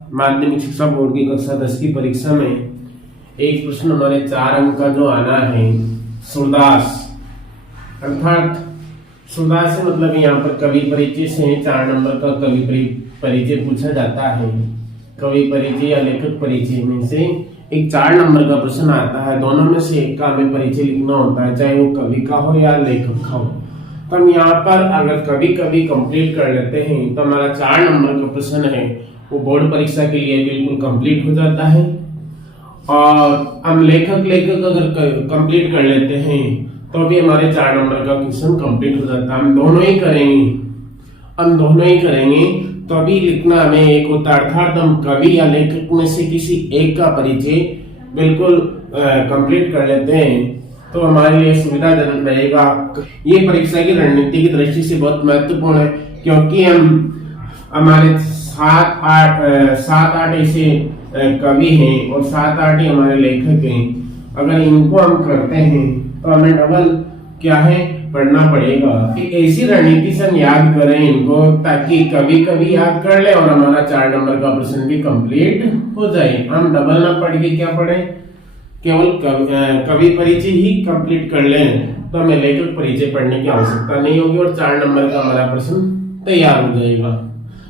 माध्यमिक शिक्षा बोर्ड की कक्षा 10 की परीक्षा में एक प्रश्न हमारे 4 अंक का जो आना है सूरदास, अर्थात सूरदास से मतलब यहाँ पर कवि परिचय से 4 नंबर का कवि परिचय पूछा जाता है। कवि परिचय या लेखक परिचय में से एक 4 नंबर का प्रश्न आता है। दोनों में से एक का हमें परिचय लिखना होता है, चाहे वो कवि का हो या लेखक का हो। तो हम यहाँ पर अगर कभी कंप्लीट कर लेते हैं तो हमारा 4 नंबर का प्रश्न है वो बोर्ड परीक्षा के लिए बिल्कुल कंप्लीट हो जाता है। और हम लेखक अगर कंप्लीट कर लेते हैं तो भी हमारे 4 नंबर का क्वेश्चन कंप्लीट हो जाता है। हम दोनों ही करेंगे तो अभी लिखना हमें एक होता है, अर्थात हम कवि या लेखक में से किसी एक का परिचय बिल्कुल कंप्लीट कर लेते हैं तो हमारे लिए सुविधाजनक रहेगा। ये परीक्षा की रणनीति की दृष्टि से बहुत महत्वपूर्ण है, क्योंकि हम हमारे 7-8 ऐसे कवि हैं और 7-8 ही हमारे लेखक हैं। अगर इनको हम करते हैं तो हमें डबल क्या है पढ़ना पड़ेगा। ऐसी रणनीति से हम याद करें इनको, ताकि कभी याद कर ले और हमारा 4 नंबर का प्रश्न भी कंप्लीट हो जाए। हम डबल ना पढ़ के क्या पढ़े, केवल कवि परिचय ही कंप्लीट कर लें तो हमें लेखक परिचय पढ़ने की आवश्यकता नहीं होगी और 4 नंबर का हमारा प्रश्न तैयार हो जाएगा।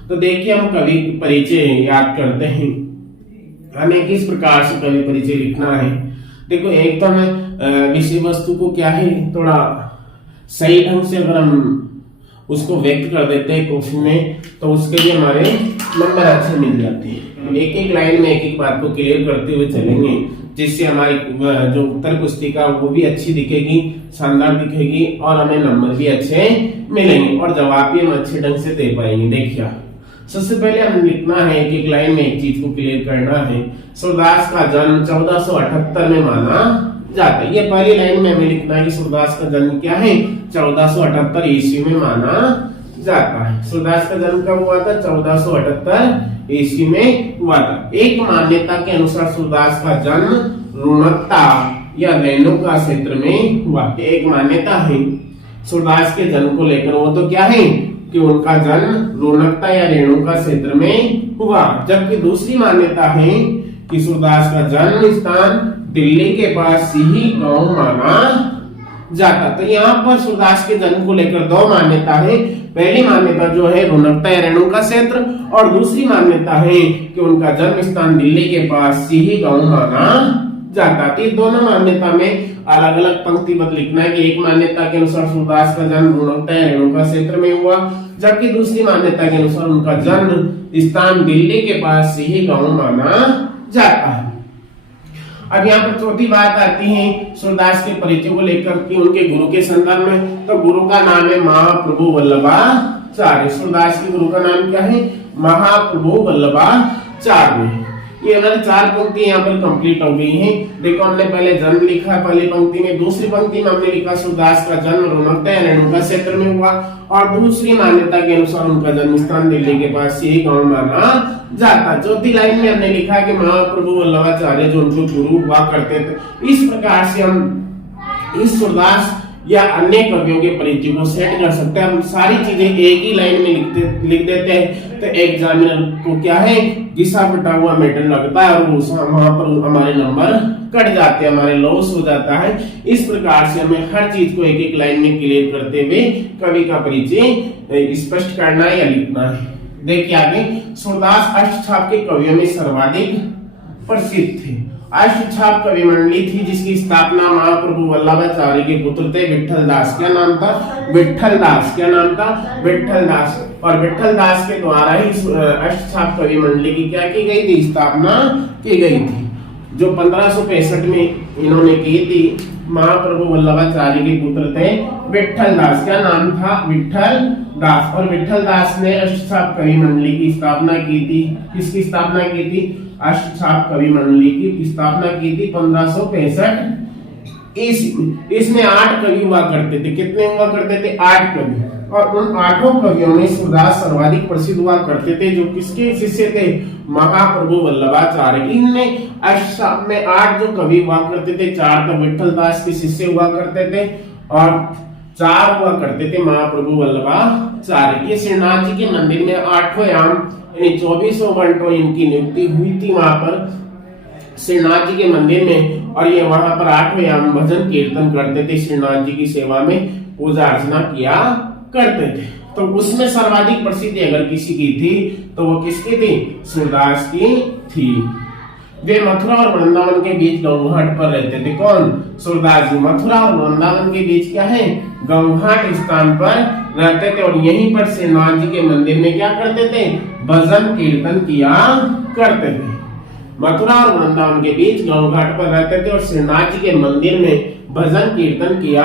तो देखिए हम कवि परिचय याद करते हैं, हमें किस प्रकार से कवि परिचय लिखना है। देखो, एक तो हमें विषय वस्तु को क्या है थोड़ा सही ढंग से अगर हम उसको व्यक्त कर देते हैं क्वेश्चन में तो उसके लिए हमारे नंबर अच्छे मिल जाते हैं। एक लाइन में एक बात को क्लियर करते हुए चलेंगे, जिससे हमारी जो उत्तर पुस्तिका वो भी अच्छी दिखेगी, शानदार दिखेगी और हमें नंबर भी अच्छे मिलेंगे और जवाब भी हम अच्छे ढंग से दे पाएंगे। देखिए, सबसे पहले हमें लिखना है एक लाइन में एक चीज को क्लियर करना है। सूरदास का जन्म 1478 में माना जाता है। ये पहली लाइन में हमें लिखना है कि सूरदास का जन्म क्या है 1478 ईस्वी में माना जाता है। सूरदास का जन्म कब हुआ था? 1478 ईस्वी में हुआ था। एक मान्यता के अनुसार सूरदास का जन्म रुणकता या रेणुका क्षेत्र में हुआ। एक मान्यता है सूरदास के जन्म को लेकर, वो तो क्या है कि उनका जन्म रुणकता या रेणुका क्षेत्र में हुआ। जबकि दूसरी मान्यता है कि सूरदास का जन्म स्थान दिल्ली के पास सिही गांव माना जाता। तो यहाँ पर सूरदास के जन्म को लेकर 2 मान्यता है। पहली मान्यता जो है रुणकता या रेणुका क्षेत्र, और दूसरी मान्यता है कि उनका जन्म स्थान दिल्ली के पास सिही गांव माना जाता। तो दोनों मान्यता में अलग अलग पंक्तिबद्ध लिखना है कि एक मान्यता के अनुसार सूरदास का जन्म रुणकता या रेणुका क्षेत्र में हुआ, जबकि दूसरी मान्यता के अनुसार उनका जन्म स्थान दिल्ली के पास सिही गांव माना जाता है। अब यहाँ पर चौथी बात आती है सूरदास के परिचय को लेकर कि उनके गुरु के संदर्भ में। तो गुरु का नाम है महाप्रभु वल्लभाचार्य। सूरदास के गुरु का नाम क्या है? महाप्रभु वल्लभाचार्य। ये हमारे 4 पंक्ति यहाँ पर कंप्लीट हो गई हैं। देखो, हमने पहले जन्म लिखा पहली पंक्ति में, दूसरी पंक्ति में हमने लिखा सूरदास का जन्म रुणकता या रेणुका क्षेत्र में हुआ, और दूसरी मान्यता के अनुसार उनका जन्म स्थान दिल्ली के पास सिही गांव माना जाता। चौथी लाइन में हमने लिखा कि महाप्रभु वल्लभाचार्य जो उनके गुरु हुआ करते थे। इस प्रकार से हम इस सूरदास या अन्य कवियों के परिचय को सेट कर सकते हैं। हम सारी चीजें एक ही लाइन में लिख देते हैं तो एग्जामिनर को क्या है घिसा पिटा हुआ मैटर लगता है और वहां पर हमारे नंबर कट जाते हैं, हमारे लॉस हो जाता है। इस प्रकार से हमें हर चीज को एक लाइन में क्लियर करते हुए कवि का परिचय स्पष्ट करना है या लिखना है। देखिए आगे, सूरदास अष्टछाप के कवियों में सर्वाधिक प्रसिद्ध थे। अष्टछाप कवि मंडली थी जिसकी स्थापना महाप्रभु वल्लभाचार्य के पुत्र थे विठल दास। क्या नाम था? विठल दास। क्या नाम था? विठल दास। और विठल दास के द्वारा ही अष्टछाप कवि मंडली की क्या की गई थी? स्थापना की गई थी, जो 1565 में इन्होंने की थी। महाप्रभु वल्लभाचार्य के पुत्र थे विठल दास। क्या नाम था? विठल दास। और विठल दास ने अष्टछाप कवि मंडली की स्थापना की थी। किसकी स्थापना की थी? अष्टछाप कवि मंडली की स्थापना की थी 1565 ईस्वी। इसमें 8 कवि हुआ करते थे। कितने हुआ करते थे? 8 कवि। और उन 8 कवियों में सूरदास सर्वाधिक प्रसिद्ध हुआ करते थे, जो किसके शिष्य थे? महाप्रभु वल्लभाचार्य। इनमें अष्टछाप में 8 जो कवि हुआ करते थे, 4 तो विठल दास के शिष्य हुआ करते थे और 4 हुआ करते थे महाप्रभु वल्लभाचार्य। ये श्रीनाथ जी के मंदिर में 8वां याम यानी 2400 घंटों इनकी नियुक्ति हुई थी वहां पर श्रीनाथ जी के मंदिर में, और ये वहां पर 8 याम भजन कीर्तन करते थे, श्रीनाथ जी की सेवा में पूजा अर्चना किया करते थे। तो उसमें सर्वाधिक प्रसिद्धि अगर किसी की थी तो वो किसकी थी? सूरदास की थी। वे मथुरा और वृंदावन के बीच गंगघाट पर रहते थे। कौन? सूरदास जी मथुरा और वृंदावन के बीच क्या है? गंगघाट स्थान पर रहते थे, और यहीं पर श्रीनाथ जी के मंदिर में क्या करते थे? भजन कीर्तन किया करते थे। मथुरा और वृंदावन के बीच गंगघाट पर रहते थे और श्रीनाथ जी के मंदिर में भजन कीर्तन किया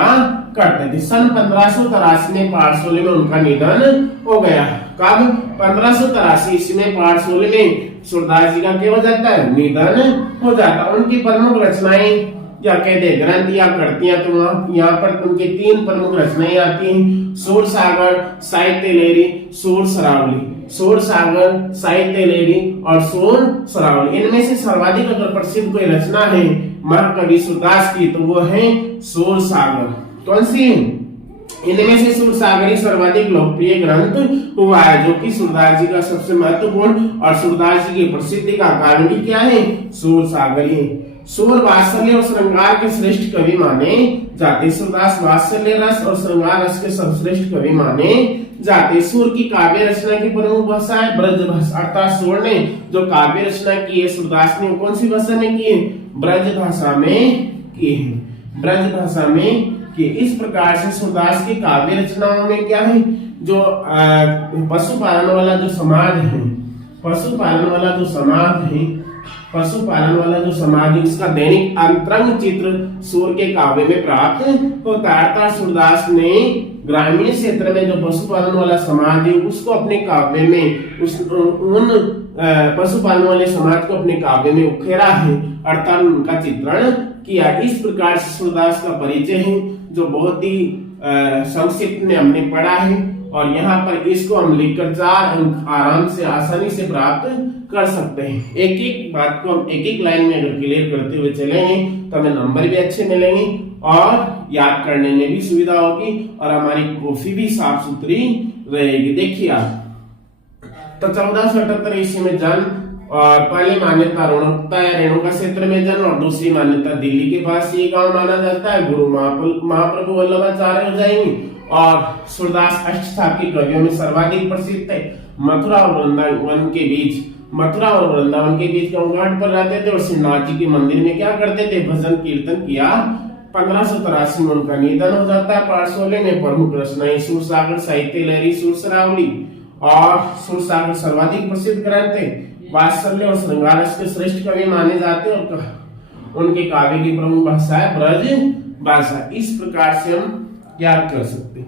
करते थे। सन 1583 में पारसोली में उनका निधन हो गया। कब? 1583 ईस्वी में पारसोली में सूरदास जी का क्या हो जाता है? निधन हो जाता। उनकी प्रमुख रचनाएं या कहते ग्रंथ या कृतियां, तो यहाँ पर उनकी 3 प्रमुख रचनाएं आती हैं। सूर सागर, साहित्य लहरी, सूर सरावली। सूर सागर, साहित्य लहरी और सूर सरावली, इनमें से सर्वाधिक अगर प्रसिद्ध कोई रचना है महाकवि सूरदास की तो वो है सूर सागर। कौन सी? इनमें से सूर सागर ही सर्वाधिक लोकप्रिय ग्रंथ हुआ है, जो कि सूरदास जी का सबसे महत्वपूर्ण और सूरदास जी की प्रसिद्धि का कारण भी क्या है? सूर सागर ही। सूर वात्सल्य और श्रृंगार के श्रेष्ठ कवि माने जाते। सूरदास वात्सल्य रस और श्रृंगार रस के सर्वश्रेष्ठ कवि माने जाते। सूर की काव्य रचना की प्रमुख भाषा है ब्रज भाषा, अर्थात सूर ने जो काव्य रचना की है सूरदास ने कौन सी भाषा में की है? ब्रज भाषा में की है। ब्रज भाषा में कि इस प्रकार से सूरदास की काव्य रचनाओं में क्या है? जो पशुपालन वाला जो समाज है, पशुपालन वाला जो समाज है, पशुपालन वाला जो समाज है, उसका दैनिक अंतरंग चित्र सूर के काव्य में प्राप्त होता है। अर्थात सूरदास ने ग्रामीण क्षेत्र में जो पशुपालन वाला समाज है उसको अपने काव्य में उन पशुपालन वाले समाज को अपने काव्य में उखेरा है, अर्थात उनका चित्रण किया। इस प्रकार से सूरदास का परिचय है जो बहुत ही संक्षिप्त में हमने पढ़ा है, और यहाँ पर इसको हम लिखकर 4 अंक आराम से आसानी से प्राप्त कर सकते हैं। एक एक बात को हम एक एक लाइन में अगर क्लियर करते हुए चलेंगे तो हमें नंबर भी अच्छे मिलेंगे और याद करने में भी सुविधा होगी और हमारी कॉपी भी साफ सुथरी रहेगी। देखिए आप, तो 1478 ईस्वी में जन्म, और पहली मान्यता रेणुका क्षेत्र में जन्म, और दूसरी मान्यता दिल्ली के पास ये गांव माना जाता है। गुरु महाप्रभु वल्लभाचार्य हो जाएंगे। और सूरदास अष्टसाखी कवियों में सर्वाधिक प्रसिद्ध है। मथुरा और वृंदावन के बीच गंगघाट पर रहते थे और श्रीनाथ जी के मंदिर में क्या करते थे? भजन कीर्तन किया। 1583 में उनका निधन हो जाता है पारसोली में। प्रमुख रचनाएं सूर सागर, साहित्य लहरी, सूर सरावली, और सूर सागर सर्वाधिक प्रसिद्ध ग्रंथ है। वात्सल्य और श्रृंगार रस के श्रेष्ठ कवि माने जाते हैं और उनके काव्य की प्रमुख भाषा है ब्रज भाषा। इस प्रकार से हम याद कर सकते हैं।